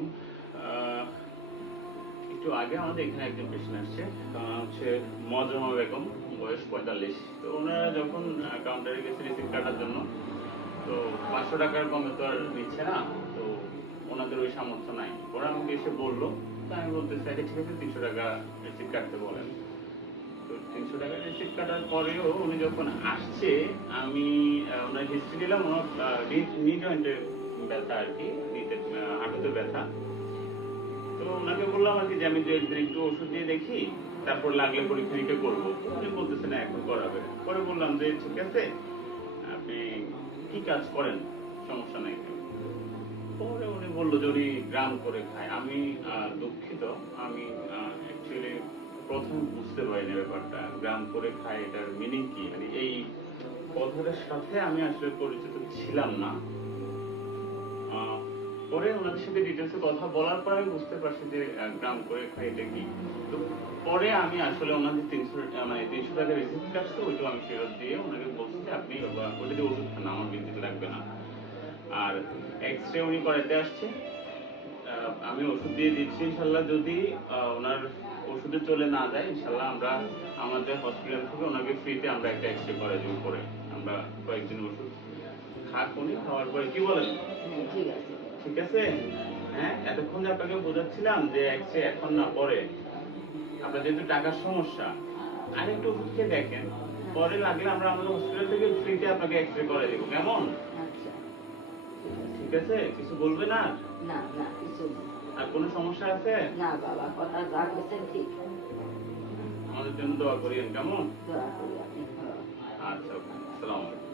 আলাইকুম। একটু আগে আমাদের এখানে একজন পেশেন্ট আসছে, হচ্ছে মজরমা বেগম, বয়স 45। তো ওনারা যখন কাউন্টারে গেছে রিসিপ্ট কাটার জন্য, তো 500 টাকার কমে তো আর নিচ্ছে না। তো ওনাদের ওই সামর্থ্য নাই। ওরা আমাকে এসে বললো, তো আমি বলতেছি আচ্ছা ঠিক আছে 300 টাকা রিসিপ্ট কাটতে বলেন। তো 300 টাকা রিসিপ্ট কাটার পরেও উনি যখন আসছে, আমি ওনার হিস্ট্রি নিলাম। ওনার নি জয়েন্টে ব্যথা আর কি, নিতে হাঁটুতে ব্যথা। তো ওনাকে বললাম আর কি যে আমি 2-1 দিন একটু ওষুধ দিয়ে দেখি, তারপর লাগলে পরীক্ষা নিরীক্ষা করবো। তো উনি বলতেছে না এখন করাবে। পরে বললাম যে ঠিক আছে, আপনি কি কাজ করেন, সমস্যা নাই। পরে উনি বললো যে উনি গ্রাম করে খায়। আমি দুঃখিত, আমি অ্যাকচুয়ালি প্রথম বুঝতে পারিনি ব্যাপারটা, গ্রাম করে খায় এটার মিনিং কি, মানে এই কথাটার সাথে আমি আসলে পরিচিত ছিলাম না। পরে ওনাদের সাথে ডিটেলসে কথা বলার পরে আমি বুঝতে পারছি যে গ্রাম করে খাই এটা কি। তো পরে আমি আসলে ওনাদের 300 টাকা রিসিপ্ট কাটছে, ওইটা আমি ফেরত দিয়ে ওনাকে বলছি যে আপনি ওটা দিয়ে ওষুধ খান, আমার বিল দিতে লাগবে না। আর এক্স রে উনি করাতে আসছে, আমি ওষুধ দিয়ে দিচ্ছি। ইনশাল্লাহ যদি ওনার ওষুধে চলে না যায়, ইনশাল্লাহ আমরা আমাদের হসপিটাল থেকে ওনাকে ফ্রিতে আমরা একটা এক্স রে করে দিব। পরে আমরা কয়েকদিন ওষুধ খাক, উনি খাওয়ার পরে কি বলেন? ঠিক আছে। ঠিক আছে। হ্যাঁ, এতক্ষণ যে আপনাকে বোঝাচ্ছিলাম যে এক্স রে এখন না পরে, আপনার যেহেতু টাকার সমস্যা, আরেকটু ওষুধ খেয়ে দেখেন, পরে লাগলে আমরা আমাদের হসপিটাল থেকে ফ্রিতে আপনাকে এক্স রে করে দেবো, কেমন? আচ্ছা, ঠিক আছে, কিছু বলবে না? না না কিছু না। আর কোনো সমস্যা আছে? না বাবা, কথা যা বলছেন ঠিক। আমাদের জন্য দোয়া করিয়েন, কেমন? দোয়া করি আপনি। আচ্ছা, আসসালামু আলাইকুম।